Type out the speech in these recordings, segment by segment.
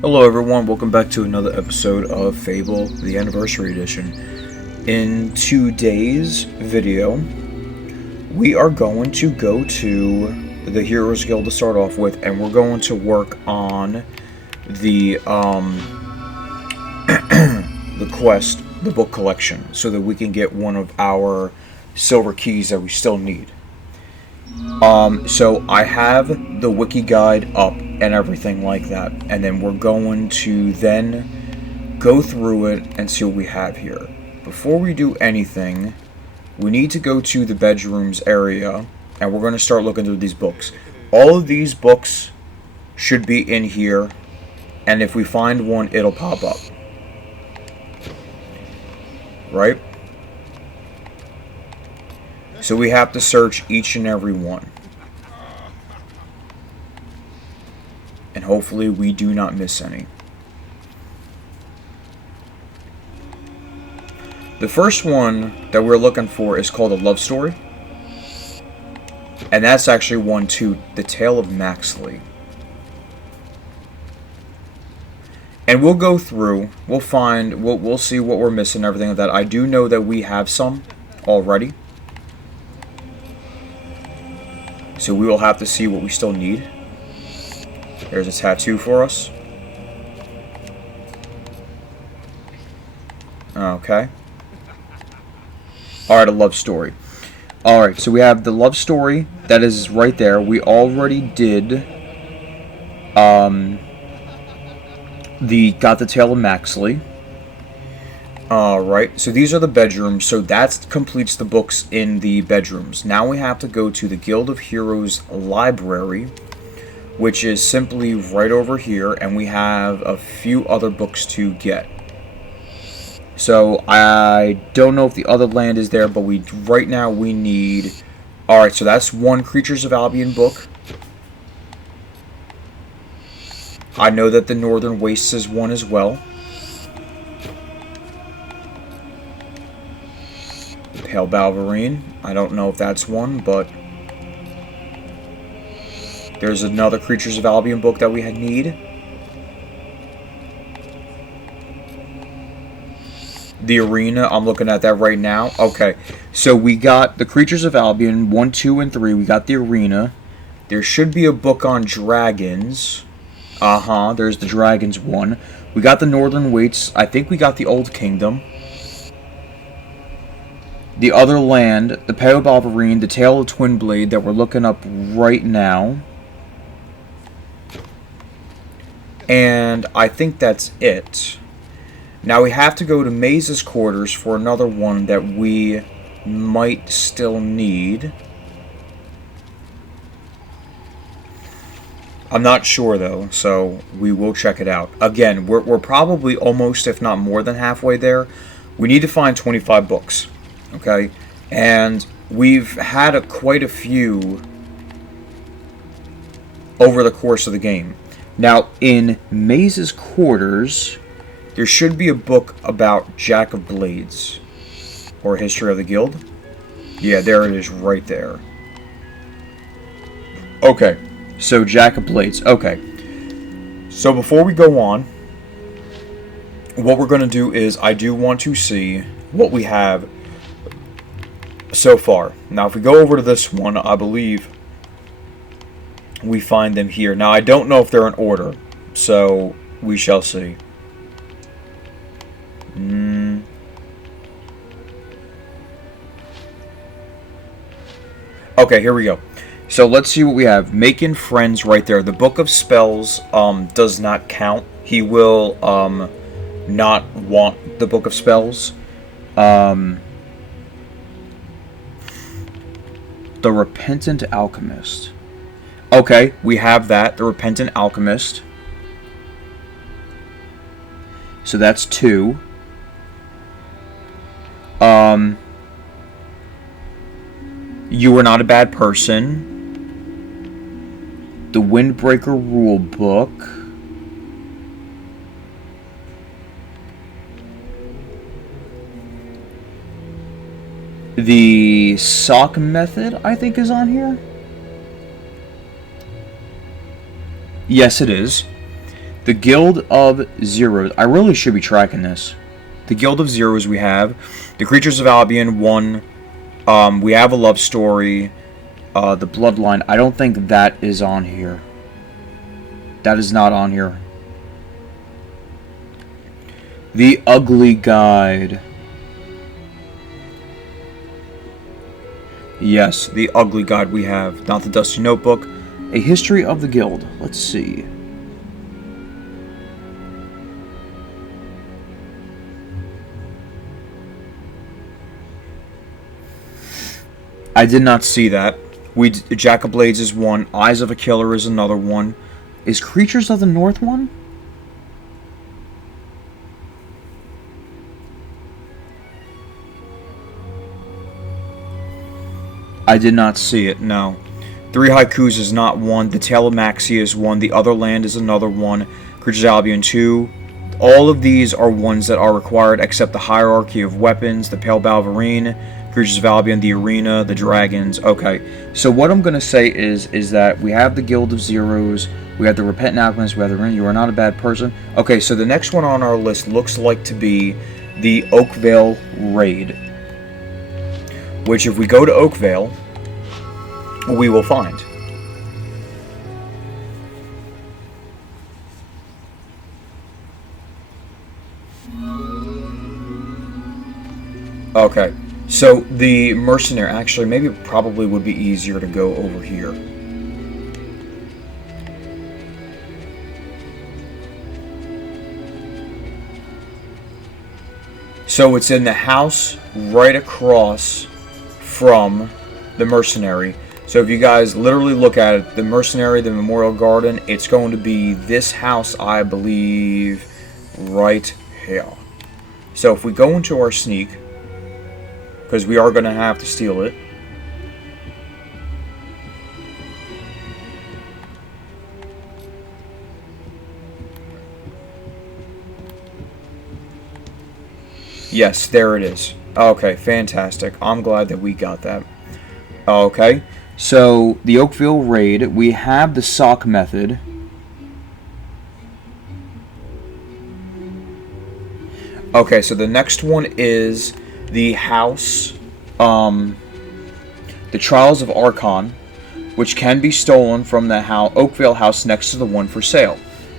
Hello everyone, welcome back to another episode of Fable, the Anniversary Edition. In today's video, we are going to go to the Heroes Guild to start off with, and we're going to work on the, the quest, the book collection, so that we can get one of our silver keys that we still need. So I have the wiki guide up and everything like that, and then we're going to then go through it and see what we have here. Before we do anything, we need to go to the bedrooms area, and we're going to start looking through these books. All of these books should be in here, and if we find one, it'll pop up. Right? So we have to search each and every one. And hopefully we do not miss any. The first one that we're looking for is called A Love Story. And that's actually one too, The Tale of Maxley. And we'll go through, we'll see what we're missing and everything like that. I do know that we have some already. So we will have to see what we still need. There's a tattoo for us. Okay. Alright, A Love Story. Alright, so we have the love story. That is right there. We already did got the Tale of Maxley. Alright, so these are the bedrooms, so that completes the books in the bedrooms. Now we have to go to the Guild of Heroes library, which is simply right over here, and we have a few other books to get. So I don't know if the other land is there, but right now we need... Alright, so that's one Creatures of Albion book. I know that the Northern Wastes is one as well. Pale Balverine. I don't know if that's one, but there's another Creatures of Albion book that we need. The Arena, I'm looking at that right now. Okay, so we got the Creatures of Albion 1, 2, and 3. We got the Arena. There should be a book on dragons. There's the dragons one. We got the Northern Wastes. I think we got the Old Kingdom. The Other Land, the Pale Balverine, the Tale of Twinblade that we're looking up right now. And I think that's it. Now we have to go to Maze's quarters for another one that we might still need. I'm not sure though, so we will check it out. Again, we're probably almost, if not more than halfway there. We need to find 25 books. Okay, and we've had quite a few over the course of the game. Now, in Maze's quarters, there should be a book about Jack of Blades, or History of the Guild. Yeah, there it is right there. Okay, so Jack of Blades. Okay, so before we go on, what we're going to do is I do want to see what we have so far. Now, if we go over to this one, I believe we find them here. Now, I don't know if they're in order, so we shall see. Okay, here we go. So let's see what we have. Making friends right there. The Book of Spells does not count. He will not want the Book of Spells. The Repentant Alchemist. Okay, we have that. The Repentant Alchemist. So that's 2. You Are Not a Bad Person. The Windbreaker Rule Book. The sock method, I think, is on here. Yes, it is. The Guild of Zeros. I really should be tracking this. The Guild of Zeros we have. The Creatures of Albion 1. We have a love story. The Bloodline. I don't think that is on here. That is not on here. The Ugly Guide. Yes, the Ugly Guide we have. Not the Dusty Notebook. A History of the Guild. Let's see. I did not see that. Jack of Blades is one. Eyes of a Killer is another one. Is Creatures of the North one? I did not see it, no. Three Haikus is not one. The Tale of Maxia is one. The Other Land is another one. Creatures of Albion 2. All of these are ones that are required except the Hierarchy of Weapons, the Pale Balverine, Creatures of Albion, the Arena, the Dragons. Okay, so what I'm going to say is that we have the Guild of Zeros, we have the Repentant Alchemist, we have the Arena, You Are Not a Bad Person. Okay, so the next one on our list looks like to be the Oakvale Raid. Which, if we go to Oakvale, we will find. Okay, so the Mercenary, actually, maybe it probably would be easier to go over here. So it's in the house right across from the Mercenary. So if you guys literally look at it, the Mercenary, the Memorial Garden, it's going to be this house, I believe, right here. So if we go into our sneak, because we are going to have to steal it. Yes, there it is. Okay, fantastic. I'm glad that we got that. Okay, so the Oakville Raid, we have the sock method. Okay, so the next one is the house, the Trials of Archon, which can be stolen from the Oakvale house next to the one for sale.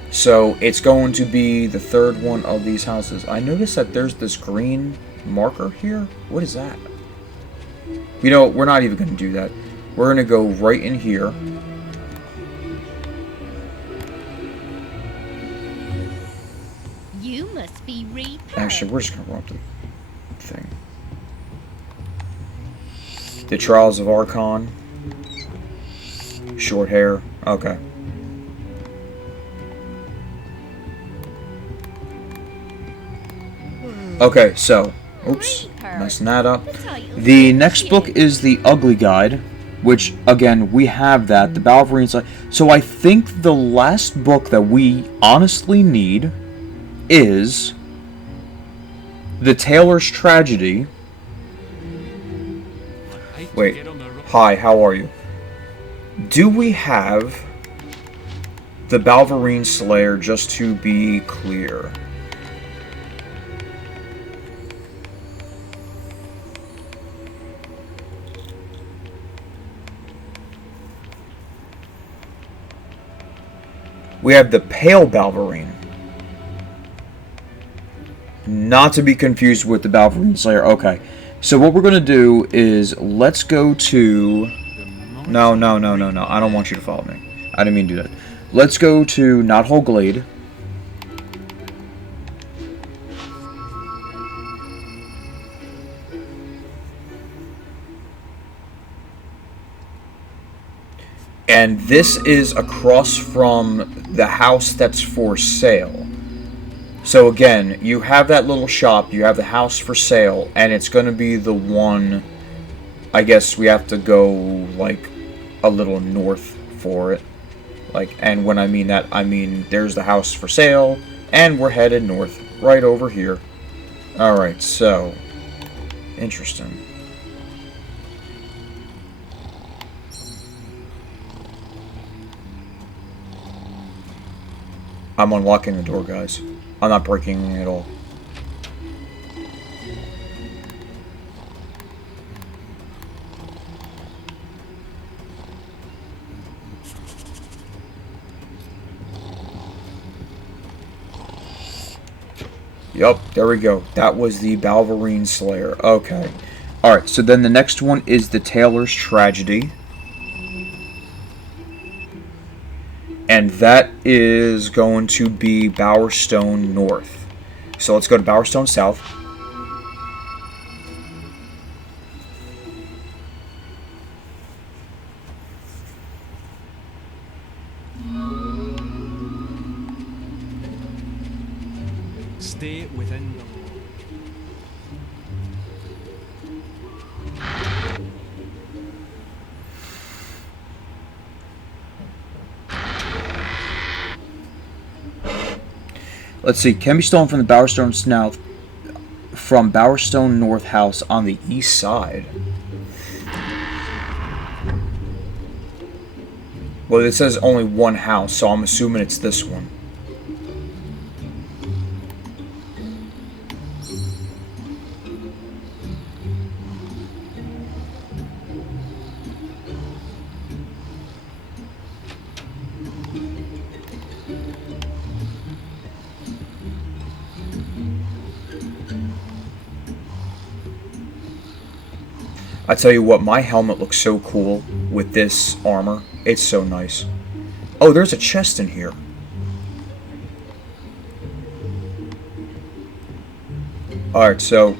So it's going to be the third one of these houses. I noticed that there's this green marker here. What is that? You know, we're not even going to do that. We're going to go right in here. You must be Reaper. Actually, we're just going to run up the thing. The Trials of Archon. Short hair. Okay. Okay, so, oops, messing that up. The next book is The Ugly Guide, which, again, we have that, the Balverine's Life. So I think the last book that we honestly need is The Tailor's Tragedy. Wait, hi, how are you? Do we have the Balverine Slayer, just to be clear? We have the Pale Balverine. Not to be confused with the Balverine Slayer. Okay. So what we're going to do is, let's go to... No. I don't want you to follow me. I didn't mean to do that. Let's go to Knothole Glade. And this is across from the house that's for sale. So again, you have that little shop, you have the house for sale, and it's going to be the one, I guess we have to go, like, a little north for it. Like, and when I mean that, I mean there's the house for sale, and we're headed north, right over here. Alright, so, interesting. I'm unlocking the door, guys. I'm not breaking it at all. Yup, there we go. That was the Balverine Slayer. Okay. Alright, so then the next one is the Tailor's Tragedy. And that is going to be Bowerstone North. So let's go to Bowerstone South. Stay within the law. Let's see, can be stolen from the Bowerstone South, from Bowerstone North house on the east side. Well, it says only one house, so I'm assuming it's this one. I tell you what, my helmet looks so cool with this armor. It's so nice. Oh, there's a chest in here. Alright, so...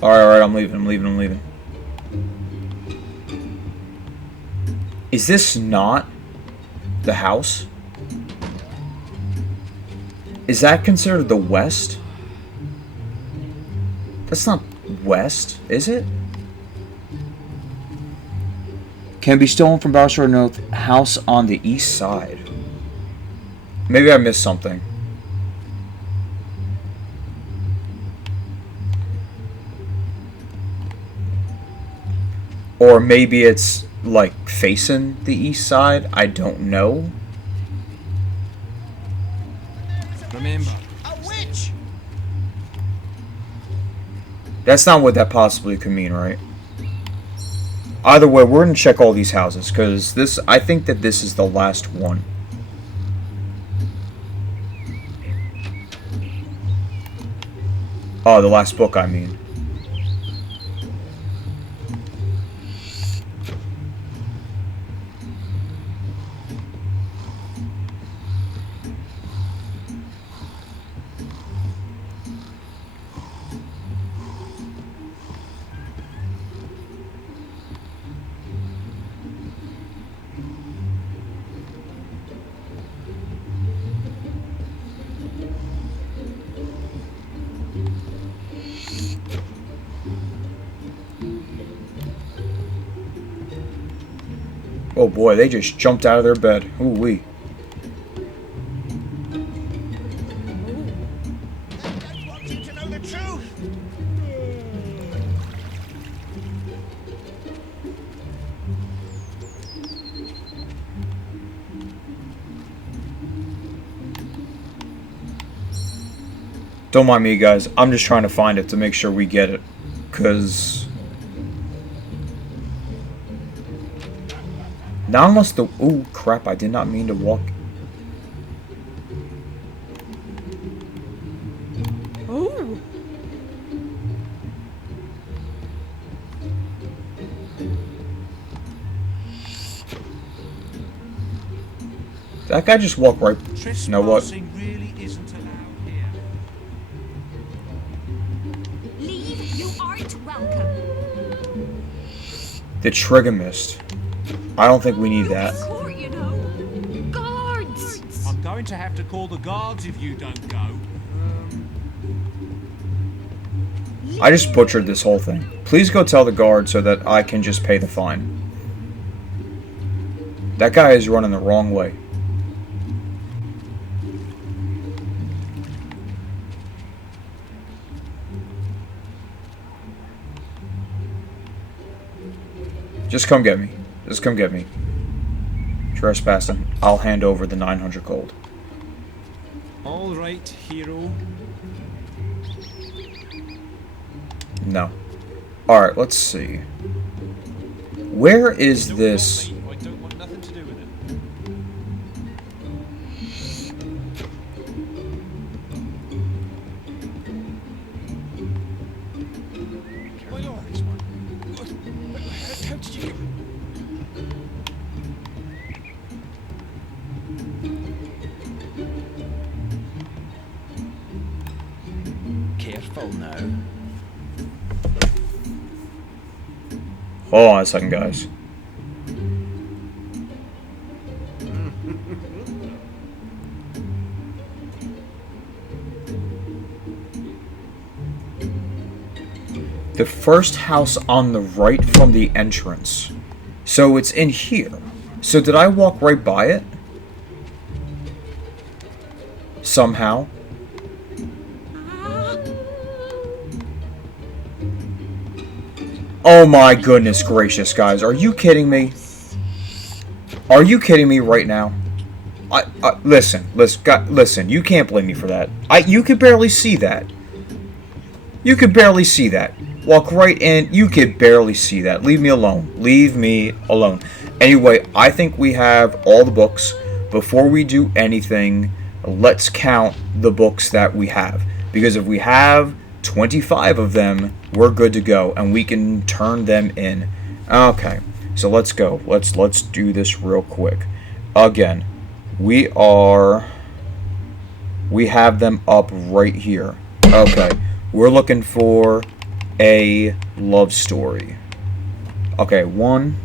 Alright, I'm leaving. Is this not the house? Is that considered the west? That's not west, is it? Can be stolen from Bowerstone North house on the east side. Maybe I missed something. Or maybe it's like facing the east side. I don't know. Remember, A witch! That's not what that possibly could mean, right? Either way, we're gonna check all these houses because this. I think that this is the last one. Oh, the last book, I mean. Oh boy, they just jumped out of their bed. Ooh wee. I want you to know the truth! Don't mind me, guys. I'm just trying to find it to make sure we get it. Because... Now unless the... Ooh, crap. I did not mean to walk... Ooh. That guy just walked right... You know what? trespassing really isn't allowed here. Leave, you aren't welcome. The Trigamist. I don't think we need that. Court, you know. Guards! I'm going to have to call the guards if you don't go. I just butchered this whole thing. Please go tell the guard so that I can just pay the fine. That guy is running the wrong way. Just come get me. Just come get me. Trespassing. I'll hand over the 900 gold. All right, hero. No. Alright, let's see. Where is this? I don't want nothing to do with it. My lord. How did you get... Careful now. Hold on a second, guys. The first house on the right from the entrance. So it's in here. So did I walk right by it? Somehow. Oh my goodness gracious, guys. Are you kidding me? Are you kidding me right now? Listen, you can't blame me for that. You could barely see that. You could barely see that. Walk right in, you could barely see that. Leave me alone. Leave me alone. Anyway, I think we have all the books. Before we do anything, let's count the books that we have. Because if we have 25 of them, we're good to go, and we can turn them in. Okay, so let's go. Let's do this real quick. Again, we have them up right here. Okay, we're looking for a love story. Okay, one.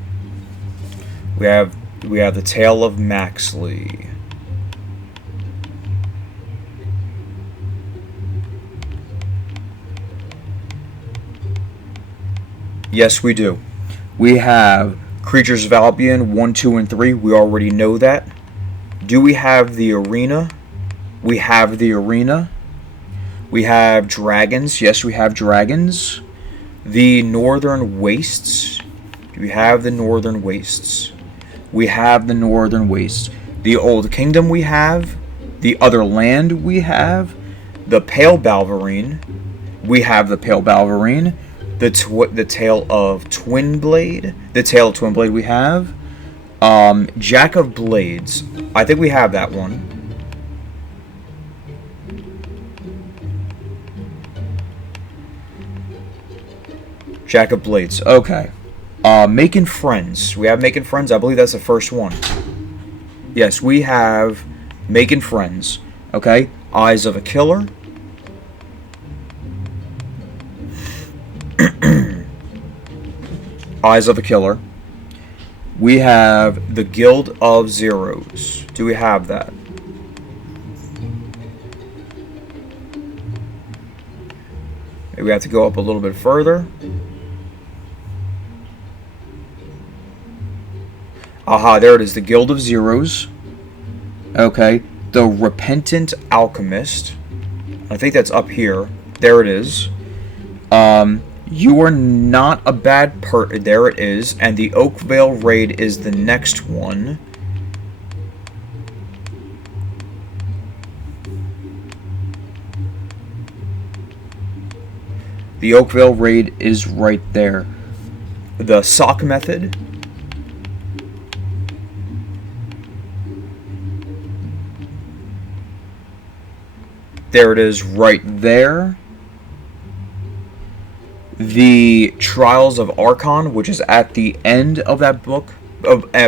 We have the Tale of Maxley. Yes, we do. We have Creatures of Albion 1, 2, and 3. We already know that. Do we have the arena? We have the arena. We have dragons. Yes, we have dragons. The Northern Wastes. Do we have the Northern Wastes? We have the Northern Wastes. The Old Kingdom we have. The Other Land we have. The Pale Balverine. We have the Pale Balverine. The Tale of Twinblade. The Tale of Twinblade we have. Jack of Blades. I think we have that one. Jack of Blades. Okay. Making Friends. We have Making Friends. I believe that's the first one. Yes, we have Making Friends. Okay. Eyes of a Killer. Eyes of a Killer. We have the Guild of Zeros. Do we have that? Maybe we have to go up a little bit further. Aha, there it is. The Guild of Zeros. Okay. The Repentant Alchemist. I think that's up here. There it is. You are not a bad there it is. And the Oakvale Raid is the next one. The Oakvale Raid is right there. The Sock Method. There it is right there. The Trials of Archon, which is at the end of that book,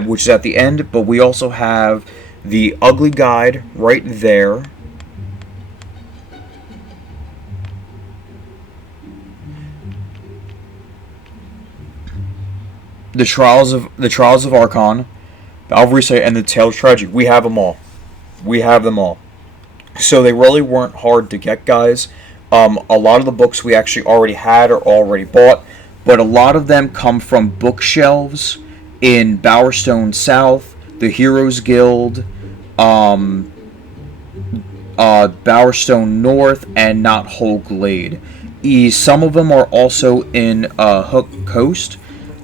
which is at the end, but we also have the Ugly Guide right there. The Trials of Archon, Valkyrie, and the Tale of Tragedy. We have them all. We have them all. So they really weren't hard to get, guys. A lot of the books we actually already had or already bought, but a lot of them come from bookshelves in Bowerstone South, the Heroes Guild, Bowerstone North, and Not Whole Glade. Some of them are also in Hook Coast.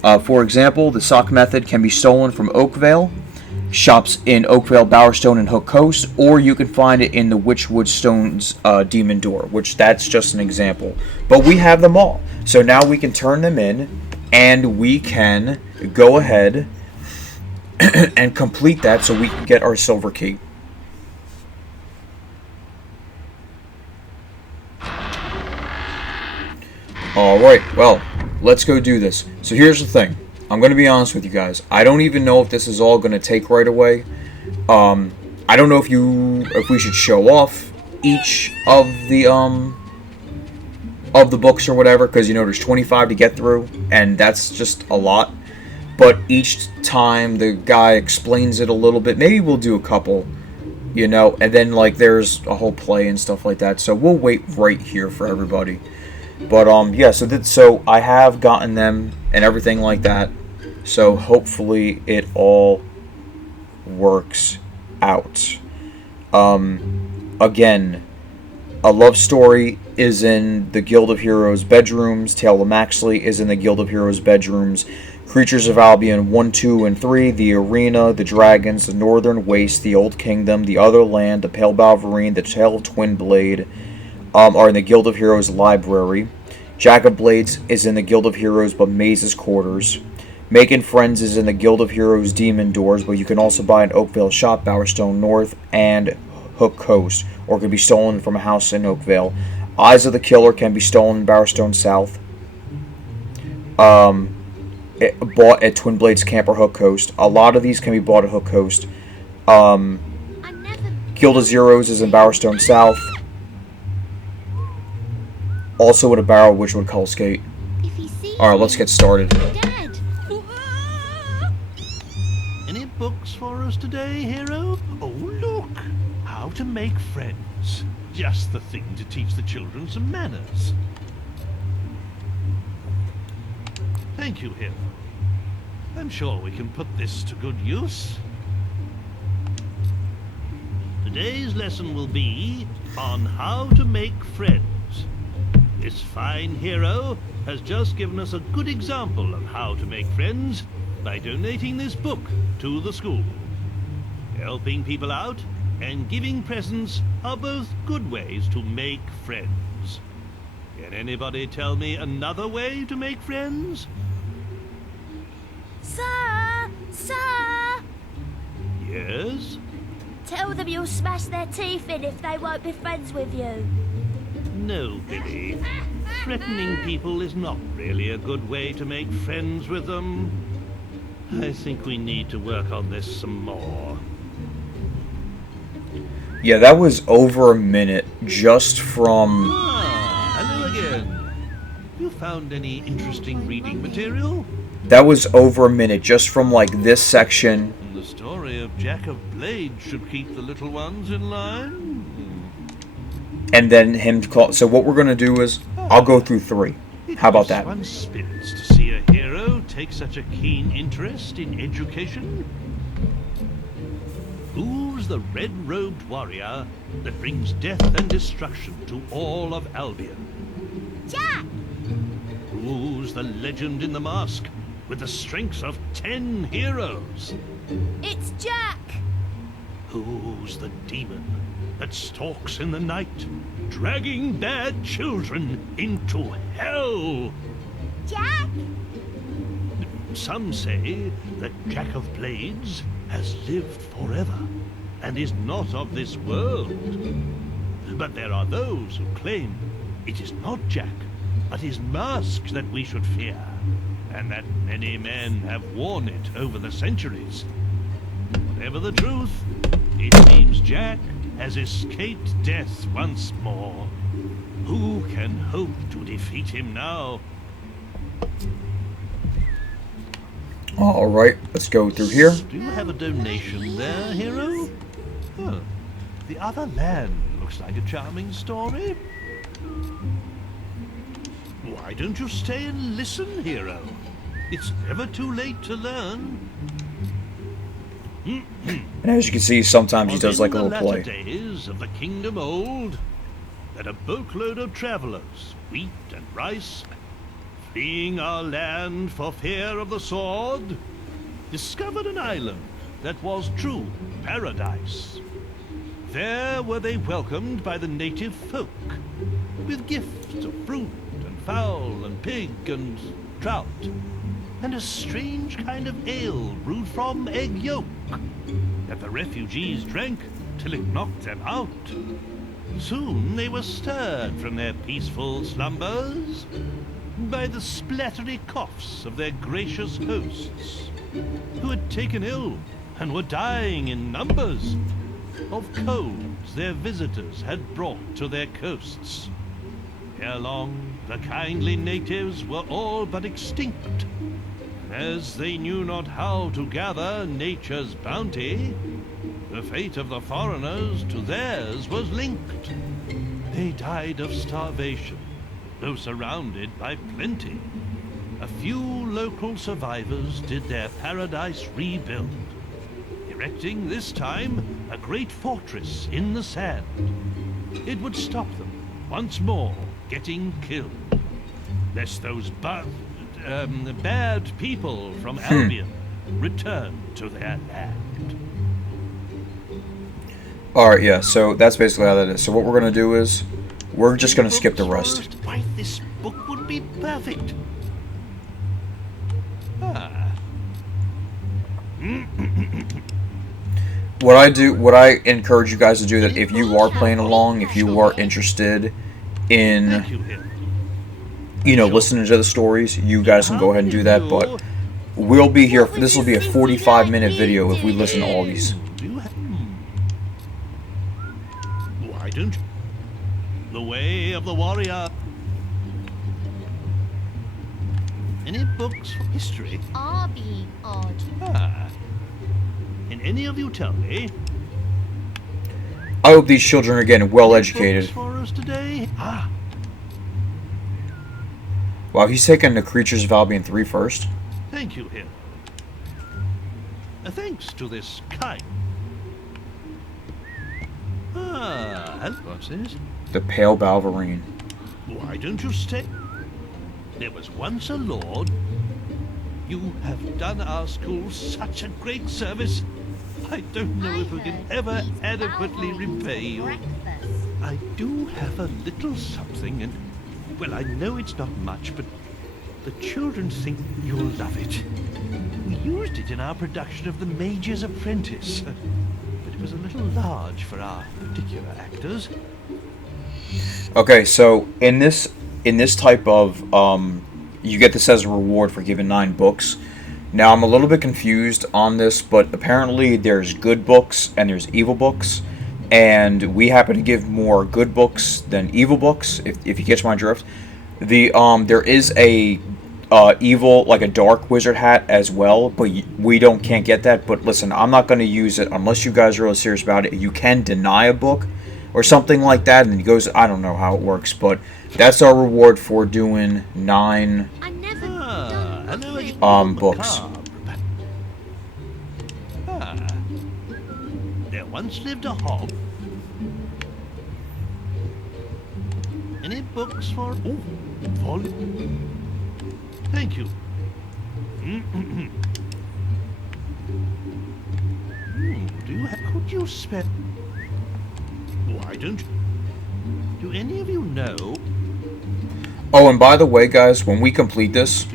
For example, the sock method can be stolen from Oakvale, shops in Oakvale, Bowerstone, and Hook Coast, or you can find it in the Witchwood Stones Demon Door, which that's just an example. But we have them all. So now we can turn them in, and we can go ahead and complete that so we can get our silver key. Alright, well, let's go do this. So here's the thing. I'm going to be honest with you guys. I don't even know if this is all going to take right away. I don't know if we should show off each of the books or whatever, because you know there's 25 to get through, and that's just a lot. But each time the guy explains it a little bit, maybe we'll do a couple, you know, and then like there's a whole play and stuff like that. So we'll wait right here for everybody. But yeah, so I have gotten them and everything like that. So hopefully it all works out. Again, A Love Story is in the Guild of Heroes bedrooms. Tale of Maxley is in the Guild of Heroes bedrooms. Creatures of Albion 1, 2, and 3, the Arena, the Dragons, the Northern Waste, the Old Kingdom, the Other Land, the Pale Balverine, the Tale of Twin Blade are in the Guild of Heroes library. Jack of Blades is in the Guild of Heroes but Maze's quarters. Making Friends is in the Guild of Heroes Demon Doors, but you can also buy an Oakvale shop, Bowerstone North, and Hook Coast, or can be stolen from a house in Oakvale. Eyes of the Killer can be stolen in Bowerstone South. Bought at Twin Blades Camp or Hook Coast. A lot of these can be bought at Hook Coast. Guild of Zeros is in Bowerstone South. Also at a barrel Witchwood Cullsgate. Alright, let's get started. Dad! Any books for us today, hero? Oh, look! How to make friends. Just the thing to teach the children some manners. Thank you, hero. I'm sure we can put this to good use. Today's lesson will be on how to make friends. This fine hero has just given us a good example of how to make friends by donating this book to the school. Helping people out and giving presents are both good ways to make friends. Can anybody tell me another way to make friends? Sir! Sir! Yes? Tell them you'll smash their teeth in if they won't be friends with you. No, Billy. Threatening people is not really a good way to make friends with them. I think we need to work on this some more. Yeah, that was over a minute just from... Hello again. You found any interesting reading material? That was over a minute just from like this section. The story of Jack of Blades should keep the little ones in line. And then him call. So what we're gonna do is I'll go through 3. How about that? It one's spirits to see a hero take such a keen interest in education. Who's the red-robed warrior that brings death and destruction to all of Albion? Jack! Who's the legend in the mask with the strength of 10 heroes? It's Jack! Who's the demon that stalks in the night, dragging bad children into hell? Jack! Some say that Jack of Blades has lived forever and is not of this world. But there are those who claim it is not Jack, but his mask that we should fear, and that many men have worn it over the centuries. Whatever the truth, it seems Jack has escaped death once more. Who can hope to defeat him now? Alright, let's go through here. Do you have a donation there, hero? Huh. The Other Land looks like a charming story. Why don't you stay and listen, hero? It's never too late to learn. And as you can see, sometimes he does like a little play. In the latter days of the kingdom old, that a boatload of travelers, wheat and rice, fleeing our land for fear of the sword, discovered an island that was true paradise. There were they welcomed by the native folk, with gifts of fruit and fowl and pig and trout, and a strange kind of ale brewed from egg yolk, that the refugees drank till it knocked them out. Soon they were stirred from their peaceful slumbers by the splattery coughs of their gracious hosts, who had taken ill and were dying in numbers of colds their visitors had brought to their coasts. Ere long, the kindly natives were all but extinct, and as they knew not how to gather nature's bounty, the fate of the foreigners to theirs was linked. They died of starvation, though surrounded by plenty. A few local survivors did their paradise rebuild, erecting this time a great fortress in the sand. It would stop them once more getting killed, lest those bad people from Albion return to their land. Alright, yeah, so that's basically how that is. So what we're going to do is, we're just going to skip the rest. Why, this book would be perfect. Ah. What I encourage you guys to do, that if you are playing along, if you are interested in, you know, listening to the stories, you guys can go ahead and do that, but we'll be here, this will be a 45-minute video if we listen to all these. Why don't you? The way of the warrior. Any books for history? Are being odd. Ah. Can any of you tell me? I hope these children are getting well educated. Books for us today? Ah. Wow, he's taking the Creatures of Albion 3 first. Thank you, Hill. Thanks to this kind. Ah, and what's this? The Pale Balverine. Why don't you stay? There was once a lord. You have done our school such a great service. I don't know if we can ever adequately repay you. I do have a little something, and, well, I know it's not much, but the children think you'll love it. We used it in our production of The Mage's Apprentice, but it was a little large for our particular actors. Okay, so in this type of, you get this as a reward for giving 9 books. Now, I'm a little bit confused on this, but apparently there's good books and there's evil books, and we happen to give more good books than evil books, if you catch my drift. There is a evil, like a dark wizard hat as well, but we can't get that. But listen, I'm not going to use it unless you guys are really serious about it. You can deny a book or something like that, and it goes, I don't know how it works, but that's our reward for doing 9 books. Ah, there once lived a hog. Any books for? Oh, volume. Thank you. Do you? Could you spare? Why don't you? Do any of you know? Oh, and by the way, guys, when we complete this,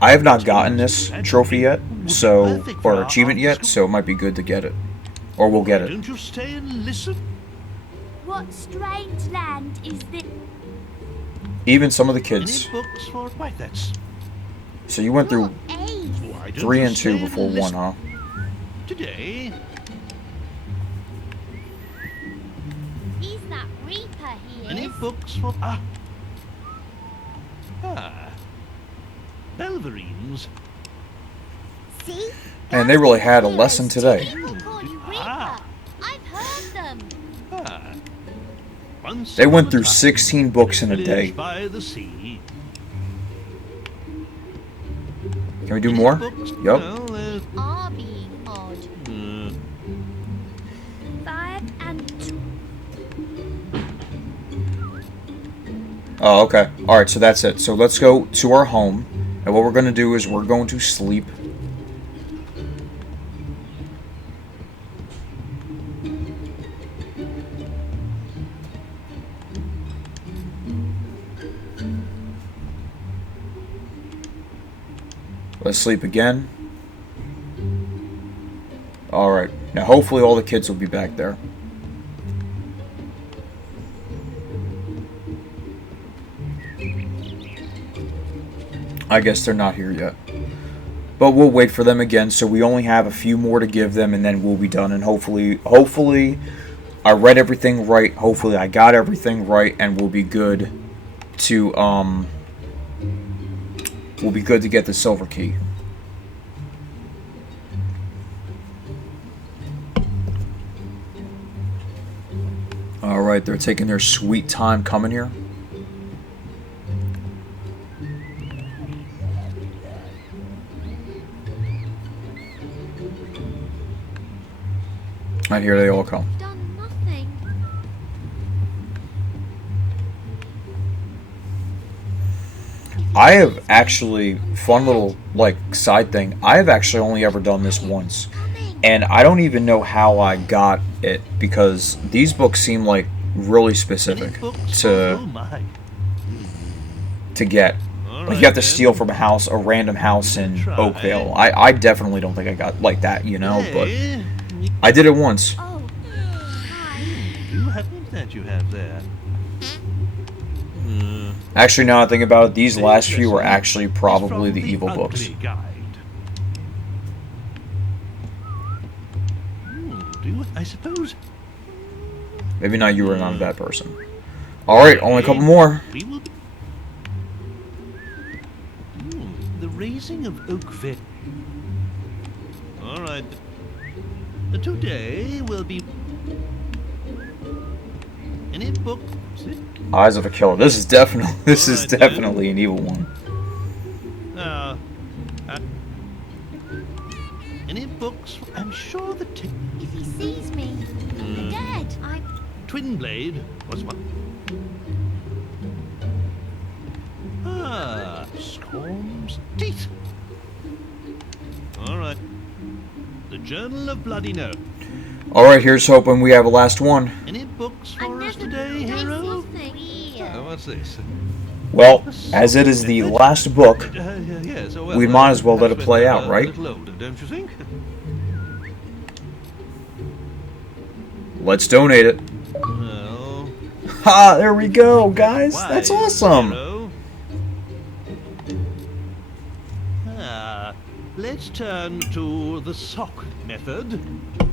I have not gotten this trophy yet, so, or achievement yet, so it might be good to get it. Or we'll get it. Don't you stay and listen? What strange land is this? Even some of the kids. Any books for? Why, that's. So you went through Why don't 3 you and 2 stay before 1, listen? huh? Today. He's that Reaper he Any is. books for? Ah. Belverines. See? And they really had a lesson today. People call you Reaper. Ah. I've heard them. Ah. Once They went upon a through time, 16 books in a village day. by the sea. Can we do more? Books? Yep. Well, Are being odd. 5 and 2. Oh, okay. Alright, so that's it. So let's go to our home. And what we're going to do is we're going to sleep. Let's sleep again. Alright. Now hopefully all the kids will be back there. I guess they're not here yet. But we'll wait for them again, so we only have a few more to give them, and then we'll be done. And hopefully I read everything right. Hopefully I got everything right, and we'll be good to get the silver key. Alright, they're taking their sweet time coming here. Right here they all come. Done nothing. I have actually, fun little, like, side thing, I have actually only ever done this once. And I don't even know how I got it, because these books seem, like, really specific to get. Like, you have to steal from a random house in Oakvale. I definitely don't think I got like that, you know, but I did it once. Oh, hi. That you have there. Actually, now I think about it, these last few are actually probably the evil books. I suppose. Maybe not you were not a bad person. Alright, only a couple more. The raising of Oakville. Alright. Today will be. Any book? Eyes of a Killer. This is definitely an evil one. Any books? I'm sure the If he sees me, Dad, I'm... Twin Blade was one. Storm's Teeth. Alright. The Journal of Bloody Nose. Alright, here's hoping we have a last one. Any books for us today, hero? What's this? Well, as it is the last book, we might as well let it play out, right? A little older, don't you think? Let's donate it. Well, Ha! There we go, guys. That's awesome. Let's turn to the sock method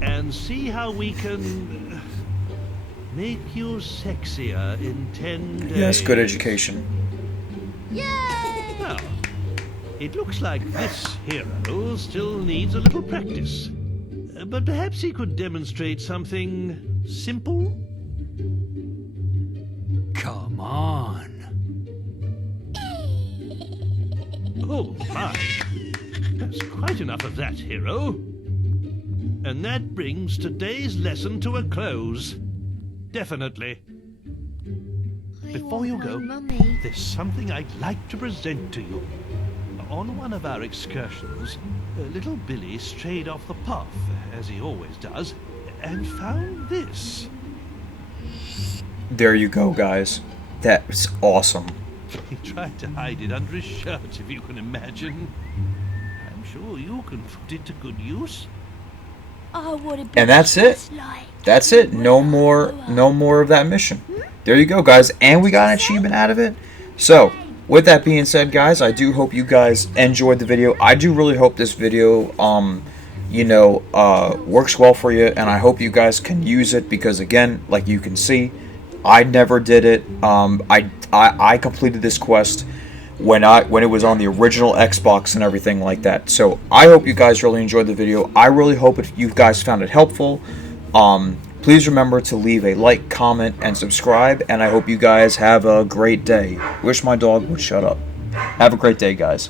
and see how we can make you sexier in 10 days. Yes, good education. Yay! Now, it looks like this hero still needs a little practice. But perhaps he could demonstrate something simple? Come on. Oh, my. That's quite enough of that, hero. And that brings today's lesson to a close. Definitely. Before you go, Mummy. there's something I'd like to present to you. On one of our excursions, little Billy strayed off the path, as he always does, and found this. There you go, guys. That's awesome. He tried to hide it under his shirt, if you can imagine. I'm sure you can put it to good use. Oh, what a big And that's it. like. That's it. No more of that mission. There you go, guys. And we got an achievement out of it. So, with that being said, guys, I do hope you guys enjoyed the video. I do really hope this video, works well for you. And I hope you guys can use it because, again, like you can see, I never did it. I completed this quest when it was on the original Xbox and everything like that. So I hope you guys really enjoyed the video. I really hope you guys found it helpful. Please remember to leave a like, comment, and subscribe. And I hope you guys have a great day. Wish my dog would shut up. Have a great day, guys.